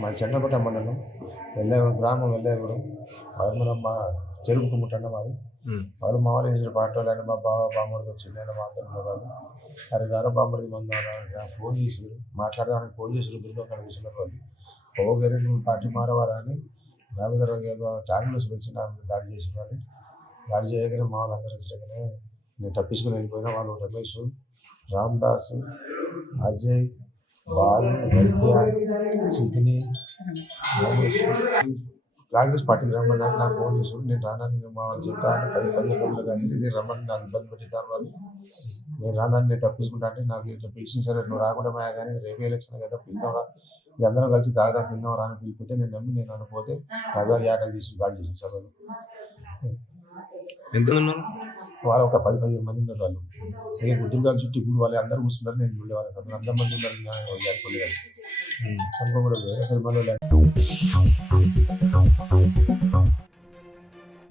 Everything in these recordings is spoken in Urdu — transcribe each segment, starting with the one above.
మా చెన్నపట్ట మండలం వెళ్ళేగూడెం గ్రామం వెళ్ళేగూడెం మనం మా చెరువుకు ముట్టండి మాది వాళ్ళు మా వాళ్ళు చేసిన పాట వాళ్ళు మా బావ బామ్మడికి వచ్చింది నేను మా అందరూ వాళ్ళు అరే గారో బామ్మడికి మంది ఫోన్ చేసారు మాట్లాడడానికి ఫోన్ చేసారు దుర్గా అక్కడ కూర్చున్న వాళ్ళు ఓకే నువ్వు పార్టీ మారవారా అని నా మీద టాంగ్లూస్ వచ్చి నా మీద దాడి చేసిన వాళ్ళు దాడి చేయగానే మా వాళ్ళు అందరూ వచ్చాకనే నేను తప్పించుకుని వెళ్ళిపోయినా వాళ్ళు రమేష్ రామ్దాస్ అజయ్ బాలు వైద్య చిగ్ని కాంగ్రెస్ పార్టీకి రమ్మని నాకు ఫోన్ చేసాడు. నేను రానని నేను మా వాళ్ళు చెప్తాను 10 రోజులు కానీ ఇది రమ్మని నాకు ఇబ్బంది పెట్టిద్దాం వాళ్ళు నేను రానని నేను తప్పించుకుంటా అంటే నాకు ఇట్లా పిలిచిన సరే నువ్వు రాకుండా కానీ రేపు ఎలక్షన్ కదా పిలుతావా ఈ అందరం కలిసి తాగదా తిందాం రాని పిలిపితే నేను నమ్మి నేను అనుకోతే నాకు యాటలు చేసి గాడి చేసిన సభలు వాళ్ళు ఒక 10-15 మంది ఉన్నారు. వాళ్ళు సరే గుర్తుగా చుట్టూ ఇప్పుడు వాళ్ళు అందరూ కూర్చున్నారు. నేను చూడేవాళ్ళు కదా 100 మంది ఉన్నారు అనుకోకూడదు అసలు మనలో.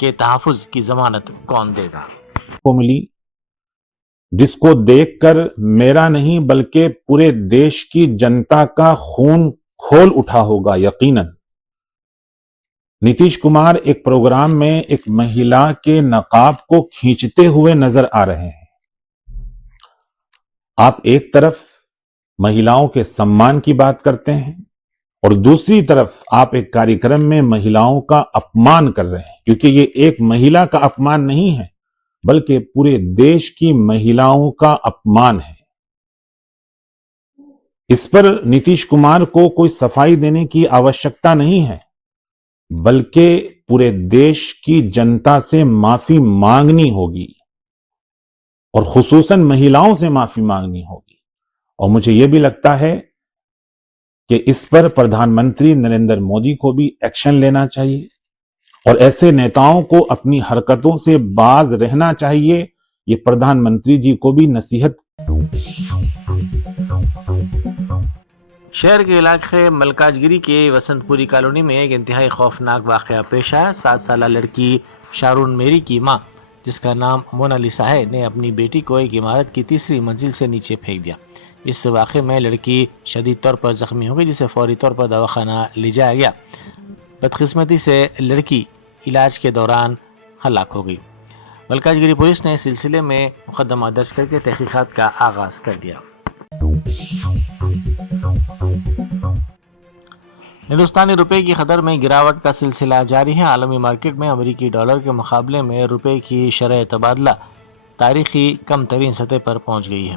کے تحفظ کی ضمانت کون دے گا؟ کو ملی جس کو دیکھ کر میرا نہیں بلکہ پورے دیش کی جنتا کا خون کھول اٹھا ہوگا یقیناً۔ نتیش کمار ایک پروگرام میں ایک مہیلا کے نقاب کو کھینچتے ہوئے نظر آ رہے ہیں۔ آپ ایک طرف مہیلاؤں کے سمان کی بات کرتے ہیں اور دوسری طرف آپ ایک کاریکرم میں مہیلاؤں کا اپمان کر رہے ہیں، کیونکہ یہ ایک مہیلا کا اپمان نہیں ہے بلکہ پورے دیش کی مہیلاؤں کا اپمان ہے۔ اس پر نتیش کمار کو کوئی صفائی دینے کی آوشکتا نہیں ہے بلکہ پورے دیش کی جنتا سے معافی مانگنی ہوگی اور خصوصاً مہیلاؤں سے معافی مانگنی ہوگی۔ اور مجھے یہ بھی لگتا ہے کہ اس پر پردھان منتری نریندر مودی کو بھی ایکشن لینا چاہیے اور ایسے نیتاؤں کو اپنی حرکتوں سے باز رہنا چاہیے۔ یہ پردھان منتری جی کو بھی نصیحت۔ شہر کے علاقے ملکاج گیری کے وسنت پوری کالونی میں ایک انتہائی خوفناک واقعہ پیش آیا۔ 7 سالہ لڑکی شارون میری کی ماں، جس کا نام مونالیسا ہے، نے اپنی بیٹی کو ایک عمارت کی 3ری منزل سے نیچے پھینک دیا۔ اس واقعے میں لڑکی شدید طور پر زخمی ہو گئی، جسے فوری طور پر دواخانہ لے جایا گیا۔ بدقسمتی سے لڑکی علاج کے دوران ہلاک ہو گئی۔ ملکاج گیری پولیس نے اس سلسلے میں مقدمہ درج کر کے تحقیقات کا آغاز کر دیا۔ ہندوستانی روپے کی قدر میں گراوٹ کا سلسلہ جاری ہے۔ عالمی مارکیٹ میں امریکی ڈالر کے مقابلے میں روپے کی شرح تبادلہ تاریخی کم ترین سطح پر پہنچ گئی ہے۔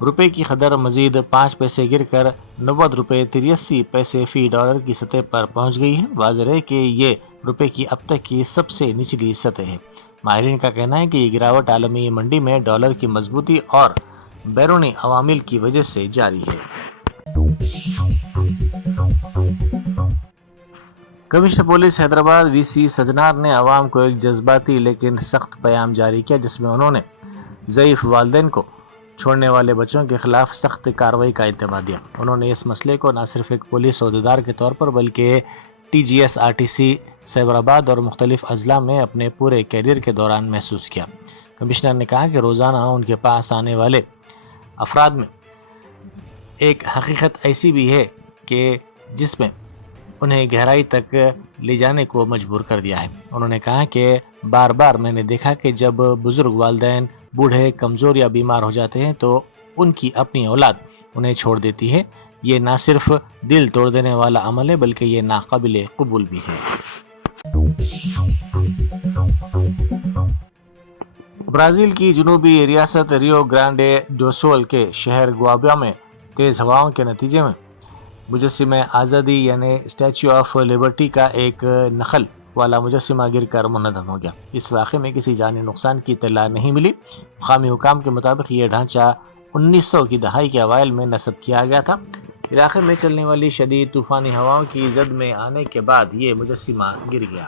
روپے کی قدر مزید 5 پیسے گر کر 90 روپے 83 پیسے فی ڈالر کی سطح پر پہنچ گئی ہے۔ واضح ہے کہ یہ روپے کی اب تک کی سب سے نچلی سطح ہے۔ ماہرین کا کہنا ہے کہ یہ گراوٹ عالمی منڈی میں ڈالر کی مضبوطی اور بیرونی عوامل کی وجہ سے جاری ہے۔ کمشنر پولیس حیدرآباد وی سی سجنار نے عوام کو ایک جذباتی لیکن سخت پیام جاری کیا، جس میں انہوں نے ضعیف والدین کو چھوڑنے والے بچوں کے خلاف سخت کارروائی کا انتباہ دیا۔ انہوں نے اس مسئلے کو نہ صرف ایک پولیس عہدیدار کے طور پر بلکہ T G S R T C Cyberabad اور مختلف اضلاع میں اپنے پورے کیریئر کے دوران محسوس کیا۔ کمشنر نے کہا کہ روزانہ ان کے پاس آنے والے افراد میں ایک حقیقت ایسی بھی ہے کہ جس میں انہیں گہرائی تک لے جانے کو مجبور کر دیا ہے۔ انہوں نے کہا کہ بار بار میں نے دیکھا کہ جب بزرگ والدین بوڑھے، کمزور یا بیمار ہو جاتے ہیں تو ان کی اپنی اولاد انہیں چھوڑ دیتی ہے۔ یہ نہ صرف دل توڑ دینے والا عمل ہے بلکہ یہ ناقابل قبول بھی ہے۔ برازیل کی جنوبی ریاست ریو گرانڈے ڈو سول کے شہر گوابیا میں تیز ہواؤں کے نتیجے میں مجسمہ آزادی یعنی اسٹیچو آف لبرٹی کا ایک نخل والا مجسمہ گر کر منہدم ہو گیا۔ اس واقعے میں کسی جانی نقصان کی اطلاع نہیں ملی۔ مقامی حکام کے مطابق یہ ڈھانچہ 1900 کی دہائی کے اوائل میں نصب کیا گیا تھا۔ علاقے میں چلنے والی شدید طوفانی ہواؤں کی زد میں آنے کے بعد یہ مجسمہ گر گیا۔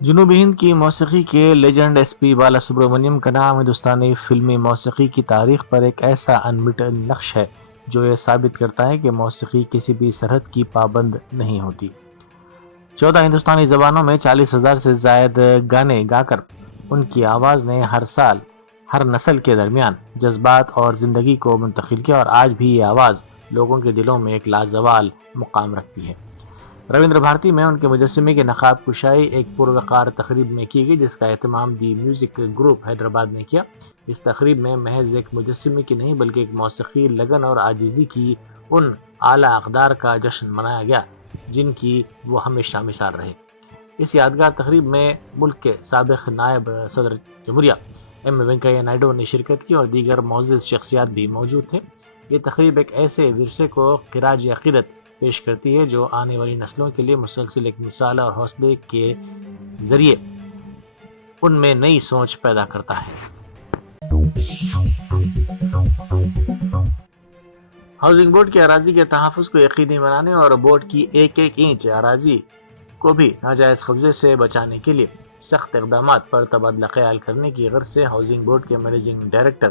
جنوبی ہند کی موسیقی کے لیجنڈ ایس پی بالا سبرامنیم کا نام ہندوستانی فلمی موسیقی کی تاریخ پر ایک ایسا انمٹ نقش ہے جو یہ ثابت کرتا ہے کہ موسیقی کسی بھی سرحد کی پابند نہیں ہوتی۔ 14 ہندوستانی زبانوں میں 40,000 سے زائد گانے گا کر ان کی آواز نے ہر سال ہر نسل کے درمیان جذبات اور زندگی کو منتقل کیا اور آج بھی یہ آواز لوگوں کے دلوں میں ایک لازوال مقام رکھتی ہے۔ رویندر بھارتی میں ان کے مجسمے کی نقاب کشائی ایک پروقار تقریب میں کی گئی جس کا اہتمام دی میوزک گروپ حیدرآباد نے کیا۔ اس تقریب میں محض ایک مجسمے کی نہیں بلکہ ایک موسیقی لگن اور عاجزی کی ان اعلیٰ اقدار کا جشن منایا گیا جن کی وہ ہمیشہ مثال رہے۔ اس یادگار تقریب میں ملک کے سابق نائب صدر جمہوریہ ایم وینکیا نائیڈو نے شرکت کی اور دیگر معزز شخصیات بھی موجود تھے۔ یہ تقریب ایک ایسے ورثے کو خراج عقیدت پیش کرتی ہے جو آنے والی نسلوں کے لیے مسلسل ایک مثال اور حوصلے کے ذریعے ان میں نئی سوچ پیدا کرتا ہے۔ ہاؤسنگ بورڈ کے اراضی کے تحفظ کو یقینی بنانے اور بورڈ کی ایک ایک انچ اراضی کو بھی ناجائز قبضے سے بچانے کے لیے سخت اقدامات پر تبادلہ خیال کرنے کی غرض سے ہاؤسنگ بورڈ کے managing director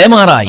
MRI,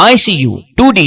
ICU, 2D